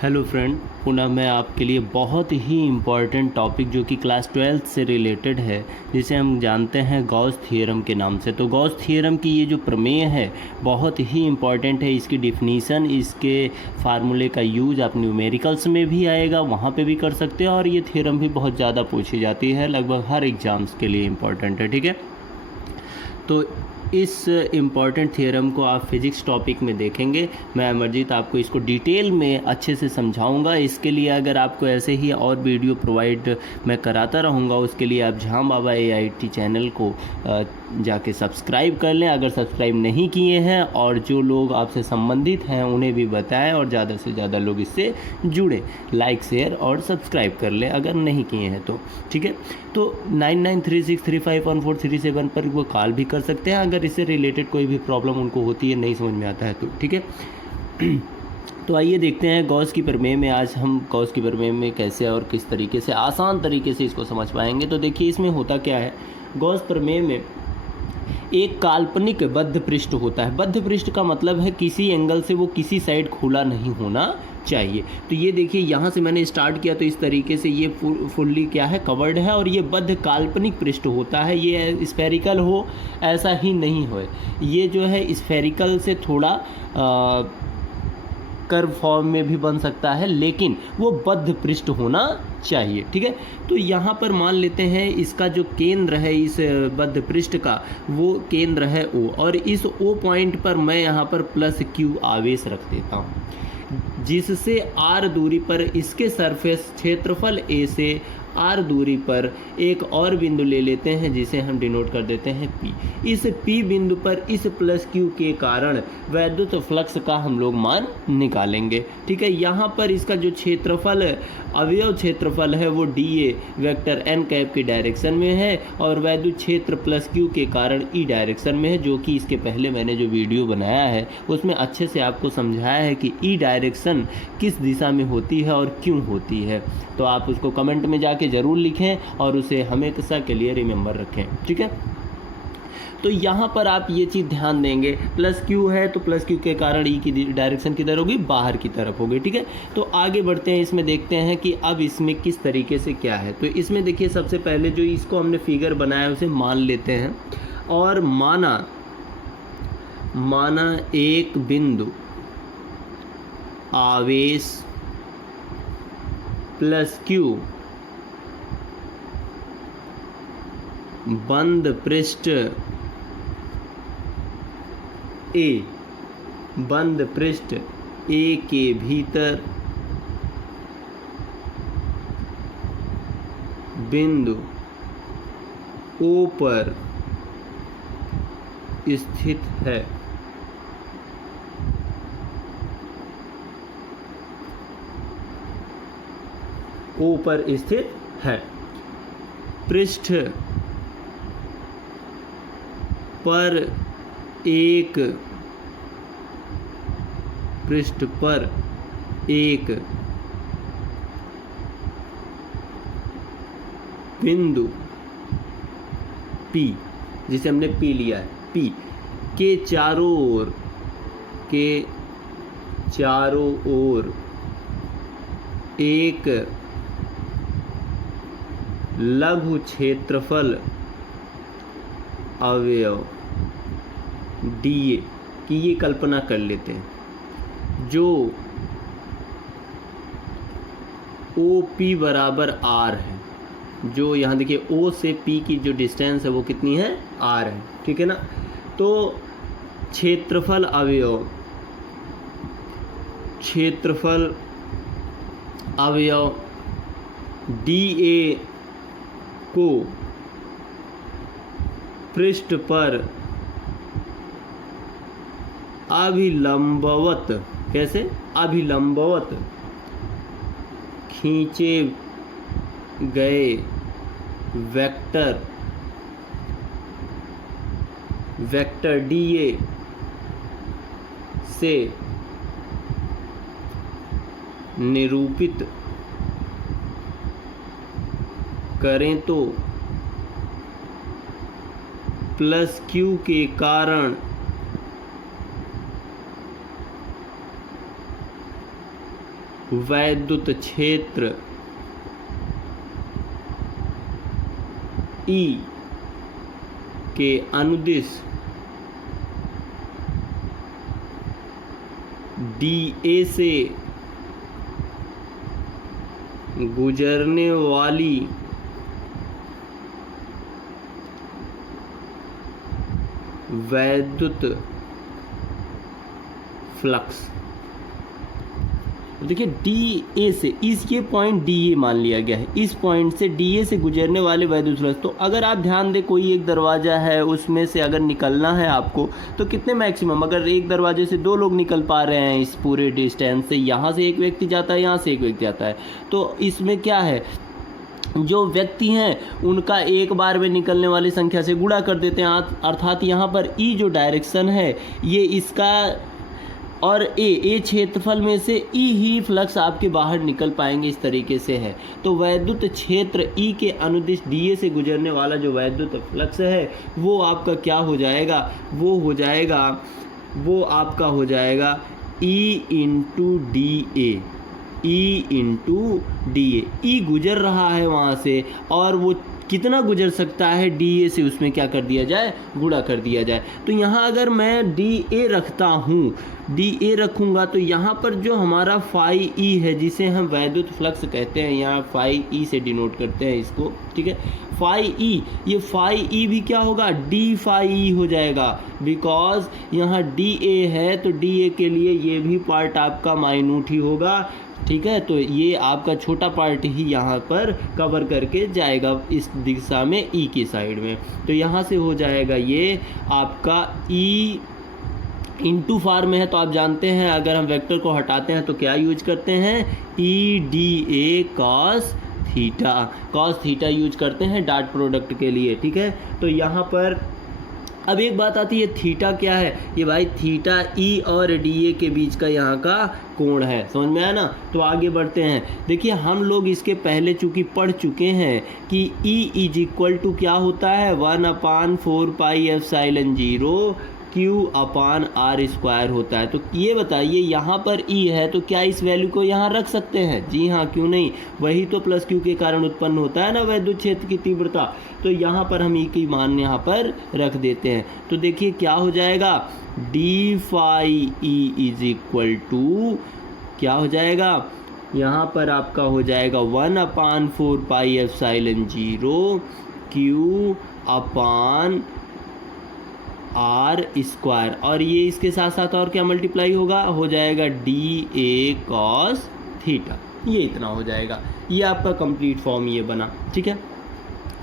Hello friend, पुनः मैं आपके लिए बहुत ही इम्पॉर्टेंट टॉपिक जो कि क्लास 12th से रिलेटेड है, जिसे हम जानते हैं गॉस थ्योरम के नाम से। तो गॉस थ्योरम की ये जो प्रमेय है बहुत ही इम्पॉर्टेंट है। इसकी डिफिनीसन, इसके फार्मूले का यूज आप न्यूमेरिकल्स में भी आएगा, वहाँ पे भी कर सकते हैं। और ये थ्योरम भी बहुत ज़्यादा पूछी जाती है, लगभग हर एग्ज़ाम्स के लिए इम्पॉर्टेंट है। ठीक है, तो इस इम्पॉर्टेंट थ्योरम को आप फिज़िक्स टॉपिक में देखेंगे। मैं अमरजीत आपको इसको डिटेल में अच्छे से समझाऊंगा। इसके लिए अगर आपको ऐसे ही और वीडियो प्रोवाइड मैं कराता रहूंगा, उसके लिए आप झाम बाबा AIT चैनल को जाके सब्सक्राइब कर लें अगर सब्सक्राइब नहीं किए हैं, और जो लोग आपसे संबंधित हैं उन्हें भी बताएं और ज़्यादा से ज़्यादा लोग इससे जुड़े। लाइक, शेयर और सब्सक्राइब कर लें अगर नहीं किए हैं तो। ठीक है, तो 9936351437 पर वो कॉल भी कर सकते हैं अगर इससे रिलेटेड कोई भी प्रॉब्लम उनको होती है, नहीं समझ में आता है तो। ठीक है, तो आइए देखते हैं गॉस की प्रमेय में। आज हम गॉस की प्रमेय में कैसे और किस तरीके से आसान तरीके से इसको समझ पाएंगे। तो देखिए इसमें होता क्या है। गॉस प्रमेय में एक काल्पनिक बद्ध पृष्ठ होता है। बद्ध पृष्ठ का मतलब है किसी एंगल से वो किसी साइड खुला नहीं होना चाहिए। तो ये देखिए यहाँ से मैंने स्टार्ट किया तो इस तरीके से ये फुल्ली क्या है, कवर्ड है। और ये बद्ध काल्पनिक पृष्ठ होता है। ये स्फेरिकल हो ऐसा ही नहीं हो, ये जो है स्फेरिकल से थोड़ा कर्व फॉर्म में भी बन सकता है, लेकिन वो बद्ध पृष्ठ होना चाहिए। ठीक है, तो यहाँ पर मान लेते हैं इसका जो केंद्र है इस बद्ध पृष्ठ का, वो केंद्र है O, और इस O पॉइंट पर मैं यहाँ पर +Q आवेश रख देता हूँ, जिससे R दूरी पर इसके सरफेस क्षेत्रफल A से R दूरी पर एक और बिंदु ले लेते हैं जिसे हम डिनोट कर देते हैं P। इस P बिंदु पर इस +Q के कारण वैद्युत फ्लक्स का हम लोग मान निकालेंगे। ठीक है, यहाँ पर इसका जो क्षेत्रफल अवयव क्षेत्रफल है वो dA वेक्टर n कैप की डायरेक्शन में है, और वैद्युत क्षेत्र +Q के कारण E डायरेक्शन में है, जो कि इसके पहले मैंने जो वीडियो बनाया है उसमें अच्छे से आपको समझाया है कि E डायरेक्शन किस दिशा में होती है और क्यों होती है। तो आप उसको कमेंट में जाके ज़रूर लिखें और उसे हमेशा के लिए रिमेंबर रखें। ठीक है, तो यहाँ पर आप ये चीज़ ध्यान देंगे, +Q है तो +Q के कारण E की डायरेक्शन किधर होगी, बाहर की तरफ होगी। ठीक है, तो आगे बढ़ते हैं, इसमें देखते हैं कि अब इसमें किस तरीके से क्या है। तो इसमें देखिए सबसे पहले जो इसको हमने फिगर बनाया उसे मान लेते हैं, और माना एक बिंदु आवेश +Q बंद पृष्ठ A, बंद पृष्ठ A के भीतर बिंदु O पर स्थित है। O पर स्थित है। पृष्ठ पर एक बिंदु P, जिसे हमने P लिया है, P के चारों ओर एक लघु क्षेत्रफल अवयव dA की ये कल्पना कर लेते हैं, जो OP बराबर R है। जो यहाँ देखिए O से P की जो डिस्टेंस है वो कितनी है, R है। ठीक है ना, तो क्षेत्रफल अवयव dA को पृष्ठ पर अभिलंबवत, कैसे अभिलंबवत खींचे गए वेक्टर dA से निरूपित करें तो +Q के कारण वैद्युत क्षेत्र E के अनुदिश DA से गुजरने वाली वैद्युत फ्लक्स। देखिए DA से, इस ये पॉइंट DA मान लिया गया है, इस पॉइंट से DA से गुजरने वाले वैद्युत फ्लक्स। तो अगर आप ध्यान दें, कोई एक दरवाज़ा है, उसमें से अगर निकलना है आपको तो कितने मैक्सिमम, अगर एक दरवाजे से 2 लोग निकल पा रहे हैं इस पूरे डिस्टेंस से, यहाँ से एक व्यक्ति जाता है, यहाँ से एक व्यक्ति आता है, तो इसमें क्या है, जो व्यक्ति हैं उनका एक बार में निकलने वाली संख्या से गुणा कर देते हैं। अर्थात यहाँ पर E जो डायरेक्शन है ये इसका, और ए क्षेत्रफल में से E ही फ्लक्स आपके बाहर निकल पाएंगे, इस तरीके से है। तो वैद्युत क्षेत्र E के अनुदिश DA से गुजरने वाला जो वैद्युत फ्लक्स है वो आपका क्या हो जाएगा, वो आपका हो जाएगा E इंटू DA। E गुजर रहा है वहाँ से, और वो कितना गुजर सकता है DA से, उसमें क्या कर दिया जाए, गुणा कर दिया जाए। तो यहाँ अगर मैं DA रखता हूँ, DA रखूँगा तो यहाँ पर जो हमारा फाई E है, जिसे हम वैद्युत फ्लक्स कहते हैं, यहाँ फाई E से डिनोट करते हैं इसको, ठीक है। फाई E, ये फाई E भी क्या होगा, D फाई E हो जाएगा, बिकॉज यहाँ DA है तो DA के लिए ये भी पार्ट आपका माइन्यूट ही होगा, ठीक है। तो ये आपका छोटा पार्ट ही यहाँ पर कवर करके जाएगा इस दिशा में E की साइड में। तो यहाँ से हो जाएगा ये आपका E इंटू फार में है, तो आप जानते हैं अगर हम वेक्टर को हटाते हैं तो क्या यूज करते हैं, EDA cos थीटा यूज करते हैं डॉट प्रोडक्ट के लिए, ठीक है। तो यहाँ पर अब एक बात आती है, थीटा क्या है, ये भाई थीटा E और DA के बीच का यहाँ का कोण है, समझ में आया ना। तो आगे बढ़ते हैं। देखिए हम लोग इसके पहले चूँकि पढ़ चुके हैं कि E इज इक्वल टू क्या होता है, 1/4 पाई एप्सिलॉन 0 Q/r² होता है। तो ये बताइए यहाँ पर E है तो क्या इस वैल्यू को यहाँ रख सकते हैं, जी हाँ, क्यों नहीं, वही तो प्लस Q के कारण उत्पन्न होता है ना वैद्युत क्षेत्र की तीव्रता। तो यहाँ पर हम E की मान यहाँ पर रख देते हैं। तो देखिए क्या हो जाएगा, D phi E is equal to क्या हो जाएगा, यहाँ पर आपका हो जाएगा 1/4 पाई एप्सिलॉन 0 Q/r², और ये इसके साथ साथ और क्या मल्टीप्लाई होगा, हो जाएगा DA cos थीटा, ये इतना हो जाएगा। ये आपका कंप्लीट फॉर्म ये बना, ठीक है।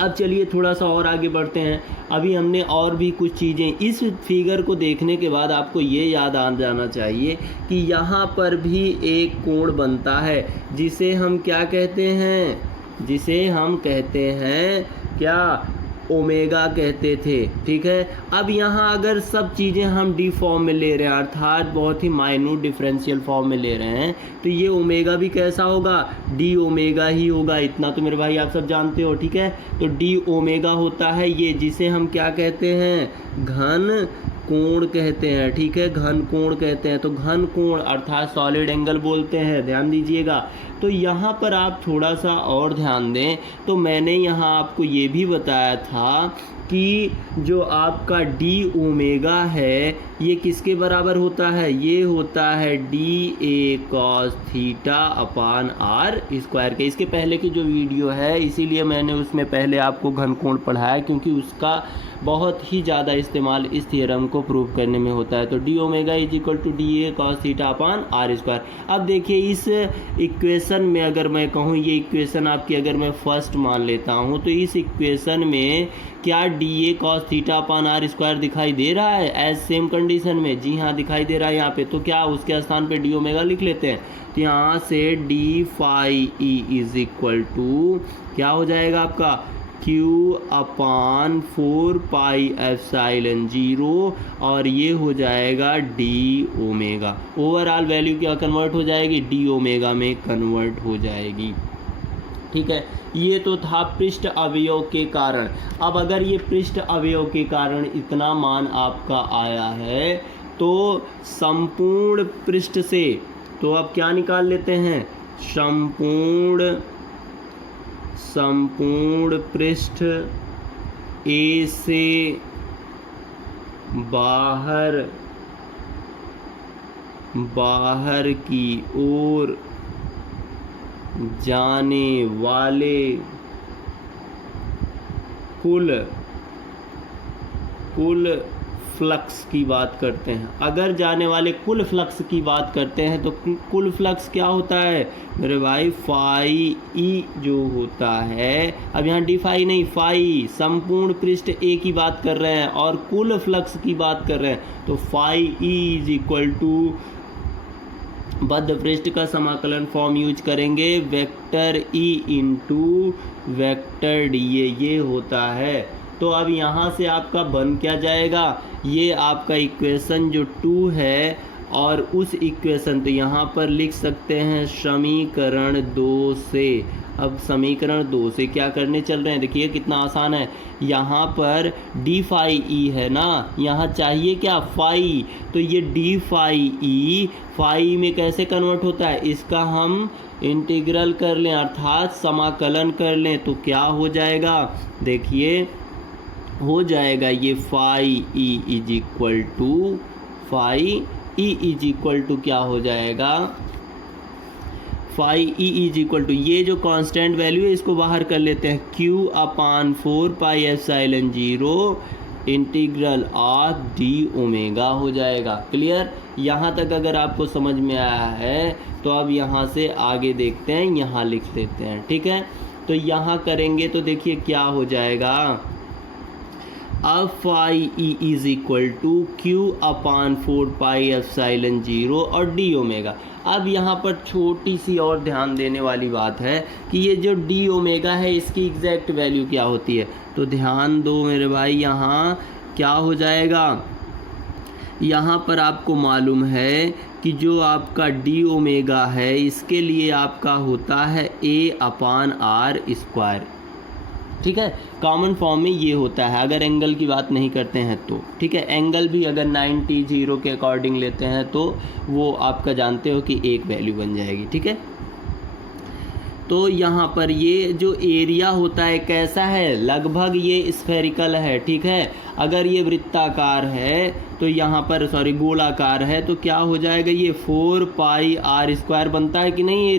अब चलिए थोड़ा सा और आगे बढ़ते हैं। अभी हमने और भी कुछ चीज़ें, इस फिगर को देखने के बाद आपको ये याद आ जाना चाहिए कि यहाँ पर भी एक कोण बनता है जिसे हम क्या कहते हैं, जिसे हम कहते हैं क्या, ओमेगा कहते थे, ठीक है। अब यहाँ अगर सब चीज़ें हम डी फॉर्म में ले रहे हैं, अर्थात बहुत ही माइन्यूट डिफरेंशियल फॉर्म में ले रहे हैं, तो ये ओमेगा भी कैसा होगा, डी ओमेगा ही होगा। इतना तो मेरे भाई आप सब जानते हो, ठीक है। तो डी ओमेगा होता है ये, जिसे हम क्या कहते हैं, घन कोण कहते हैं, ठीक है, घन कोण कहते हैं। तो घन कोण अर्थात सॉलिड एंगल बोलते हैं, ध्यान दीजिएगा। तो यहाँ पर आप थोड़ा सा और ध्यान दें, तो मैंने यहाँ आपको ये भी बताया था कि जो आपका डी ओमेगा है ये किसके बराबर होता है, ये होता है DA cos θ/r² के। इसके पहले की जो वीडियो है, इसीलिए मैंने उसमें पहले आपको घनकोण पढ़ाया, क्योंकि उसका बहुत ही ज़्यादा इस्तेमाल इस थ्योरम को प्रूव करने में होता है। तो D omega is equal to DA cos θ/r²। अब देखिए इस इक्वेशन में अगर मैं कहूँ, ये इक्वेशन आपकी अगर मैं फर्स्ट मान लेता हूँ, तो इस इक्वेशन में क्या DA cos θ/r² दिखाई दे रहा है एज सेम कंडीशन में, जी हाँ दिखाई दे रहा है यहाँ पे। तो क्या उसके स्थान पे डी ओमेगा लिख लेते हैं। तो यहाँ से D phi E is equal to क्या हो जाएगा आपका, Q/4 पाई एप्सिलॉन 0, और ये हो जाएगा डी ओमेगा। ओवरऑल वैल्यू क्या कन्वर्ट हो जाएगी, डी ओमेगा में कन्वर्ट हो जाएगी, ठीक है। ये तो था पृष्ठ अवयव के कारण। अब अगर ये पृष्ठ अवयव के कारण इतना मान आपका आया है, तो संपूर्ण पृष्ठ से तो अब क्या निकाल लेते हैं, संपूर्ण पृष्ठ ए से बाहर की ओर जाने वाले कुल फ्लक्स की बात करते हैं। अगर जाने वाले कुल फ्लक्स की बात करते हैं तो कुल फ्लक्स क्या होता है मेरे भाई, फाई ई जो होता है, अब यहाँ डी फाई नहीं, फाई, संपूर्ण पृष्ठ ए की बात कर रहे हैं और कुल फ्लक्स की बात कर रहे हैं, तो phi E is equal to बद्ध पृष्ठ का समाकलन फॉर्म यूज करेंगे, vector E into vector D, ये होता है। तो अब यहाँ से आपका बन क्या जाएगा, ये आपका इक्वेशन जो 2 है और उस इक्वेशन, तो यहाँ पर लिख सकते हैं समीकरण 2 से। अब समीकरण 2 से क्या करने चल रहे हैं, देखिए कितना आसान है। यहाँ पर डी फाई ई है ना, यहाँ चाहिए क्या, फाई, तो ये डी फाई ई फाई में कैसे कन्वर्ट होता है, इसका हम इंटीग्रल कर लें अर्थात समाकलन कर लें, तो क्या हो जाएगा, देखिए हो जाएगा ये phi E is equal to क्या हो जाएगा, phi E is equal to, ये जो कांस्टेंट वैल्यू है इसको बाहर कर लेते हैं, q upon 4 pi epsilon 0 integral of D omega हो जाएगा। क्लियर, यहाँ तक अगर आपको समझ में आया है तो अब यहाँ से आगे देखते हैं, यहाँ लिख लेते हैं, ठीक है। तो यहाँ करेंगे तो देखिए क्या हो जाएगा, अब phi E is equal to q upon 4 pi epsilon 0 और डी ओमेगा। अब यहाँ पर छोटी सी और ध्यान देने वाली बात है कि ये जो डी ओमेगा है इसकी एग्जैक्ट वैल्यू क्या होती है, तो ध्यान दो मेरे भाई, यहाँ क्या हो जाएगा, यहाँ पर आपको मालूम है कि जो आपका डी ओमेगा है इसके लिए आपका होता है ए अपान आर स्क्वायर, ठीक है, कॉमन फॉर्म में ये होता है अगर एंगल की बात नहीं करते हैं तो, ठीक है। एंगल भी अगर 90 0 के अकॉर्डिंग लेते हैं तो वो आपका जानते हो कि एक वैल्यू बन जाएगी, ठीक है। तो यहाँ पर ये जो एरिया होता है कैसा है, लगभग ये स्फेरिकल है, ठीक है। अगर ये वृत्ताकार है तो यहाँ पर गोलाकार है तो क्या हो जाएगा, ये 4 पाई आर स्क्वायर बनता है कि नहीं,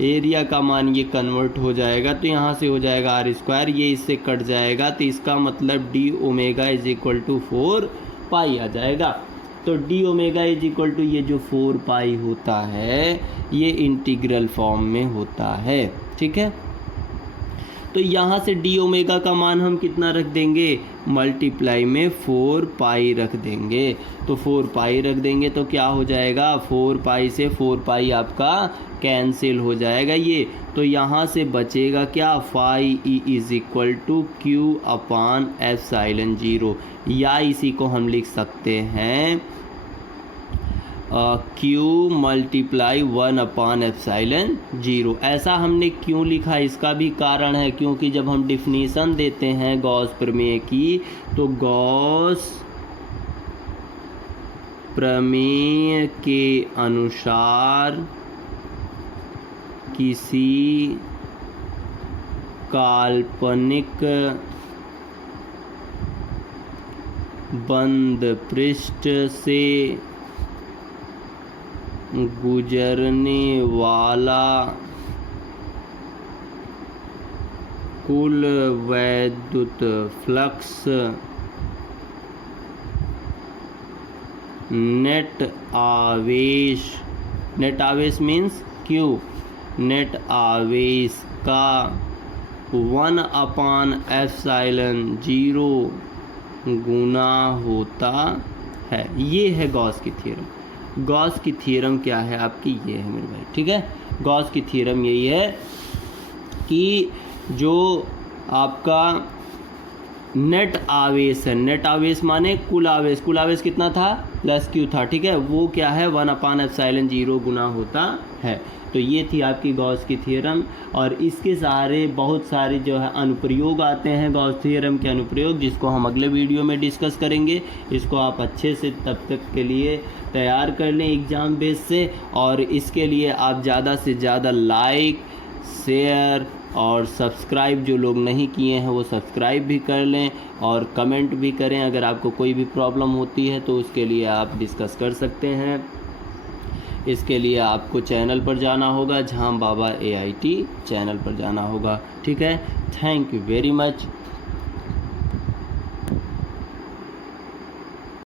एरिया का मान ये कन्वर्ट हो जाएगा, तो यहाँ से हो जाएगा आर स्क्वायर, ये इससे कट जाएगा, तो इसका मतलब D omega is equal to 4 pi आ जाएगा। तो D omega is equal to ये जो 4 पाई होता है ये इंटीग्रल फॉर्म में होता है, ठीक है। तो यहाँ से डी ओमेगा का मान हम कितना रख देंगे, मल्टीप्लाई में 4 पाई रख देंगे, तो 4 पाई रख देंगे तो क्या हो जाएगा, 4 पाई से 4 पाई आपका कैंसिल हो जाएगा ये, तो यहाँ से बचेगा क्या, phi E is equal to q upon epsilon 0, या इसी को हम लिख सकते हैं क्यू मल्टीप्लाई 1 अपान एप्सिलॉन 0। ऐसा हमने क्यों लिखा, इसका भी कारण है, क्योंकि जब हम डिफिनीशन देते हैं गॉस प्रमेय की तो गॉस प्रमेय के अनुसार किसी काल्पनिक बंद पृष्ठ से गुजरने वाला कुल वैद्युत फ्लक्स नेट आवेश मीन्स Q, नेट आवेश का 1 अपान एप्सिलॉन 0 गुना होता है। ये है गॉस की थ्योरम। गॉस की थ्योरम क्या है आपकी, ये है मेरे भाई, ठीक है। गॉस की थ्योरम यही है कि जो आपका नेट आवेश है। नेट आवेश माने कुल आवेश, कुल आवेश कितना था प्लस क्यू था, ठीक है, वो क्या है 1/ε0 गुना होता है। तो ये थी आपकी गॉस की थ्योरम, और इसके सहारे बहुत सारे जो है अनुप्रयोग आते हैं गॉस थ्योरम के अनुप्रयोग, जिसको हम अगले वीडियो में डिस्कस करेंगे। इसको आप अच्छे से तब तक के लिए तैयार कर लें एग्ज़ाम बेस से, और इसके लिए आप ज़्यादा से ज़्यादा लाइक, शेयर और सब्सक्राइब, जो लोग नहीं किए हैं वो सब्सक्राइब भी कर लें, और कमेंट भी करें। अगर आपको कोई भी प्रॉब्लम होती है तो उसके लिए आप डिस्कस कर सकते हैं। इसके लिए आपको चैनल पर जाना होगा, झाम बाबा AIT चैनल पर जाना होगा, ठीक है। Thank you very much.